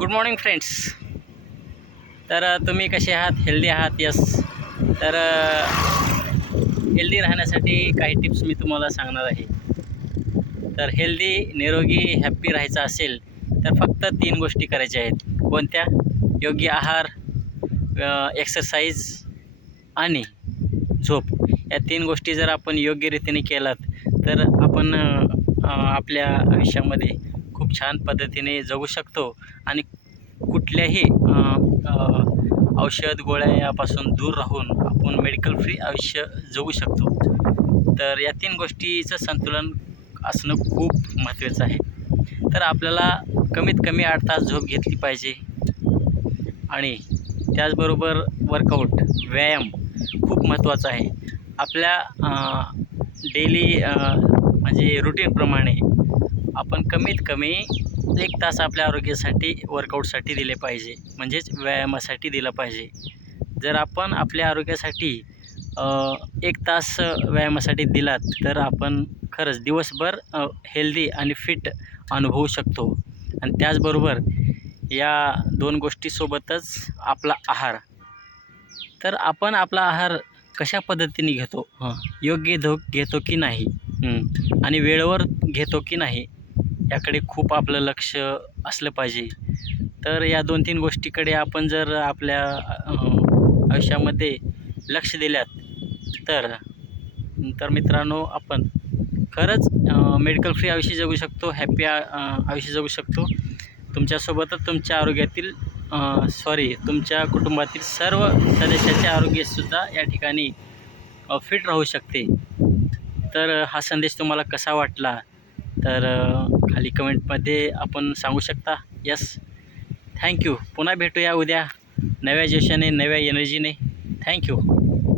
Good morning friends. तर तुम्ही कसे आहात? हेल्दी आहात? यस. तर हेल्दी राहण्यासाठी काही टिप्स मी तुम्हाला सांगणार आहे. तर हेल्दी, निरोगी, हॅप्पी राहायचं असेल तर फक्त 3 गोष्टी करायच्या आहेत. कोणत्या? योग्य आहार, एक्सरसाइज आणि झोप. या 3 गोष्टी जर आपण योग्य रीतीने केलात तर आपण आपल्या आयुष्यामध्ये खूप छान पद्धतीने जगू शकतो आणि कुठल्याही औषध गोळ्या यापासून दूर राहून आपण मेडिकल फ्री आयुष्य जगू शकतो. तर या 3 गोष्टीचं संतुलन असणं खूप महत्त्वाचं आहे. तर आपल्याला कमीत कमी 8 तास झोप घेतली पाहिजे आणि त्याचबरोबर वर्कआउट, व्यायाम खूप महत्त्वाचा आहे. आपल्या डेली म्हणजे रूटीनप्रमाणे आपण कमीत कमी 1 तास आपल्या आरोग्यासाठी, वर्कआउटसाठी दिले पाहिजे, म्हणजेच व्यायामासाठी दिलं पाहिजे. जर आपण आपल्या आरोग्यासाठी 1 तास व्यायामासाठी दिलात तर आपण खरंच दिवसभर हेल्दी आणि फिट अनुभवू शकतो. आणि त्याचबरोबर या 2 गोष्टीसोबतच आपला आहार. तर आपण आपला आहार कशा पद्धतीने घेतो, योग्य घेतो की नाही, आणि वेळेवर घेतो की नाही, याकडे खूप आपलं लक्ष असलं पाहिजे. तर या 2-3 गोष्टीकडे आपण जर आपल्या आयुष्यामध्ये लक्ष दिल्यात तर तर मित्रांनो, आपण खरंच मेडिकल फ्री आयुष्य जगू शकतो, हॅप्पी आयुष्य जगू शकतो. तुमच्यासोबतच तुमच्या आरोग्यातील तुमच्या कुटुंबातील सर्व सदस्याचे आरोग्यसुद्धा या ठिकाणी फिट राहू शकते. तर हा संदेश तुम्हाला कसा वाटला तर खाली कमेंटमध्ये आपण सांगू शकता. Yes, thank you. पुन्हा भेटूया उद्या नव्या जोशाने, नव्या एनर्जीने. थँक्यू.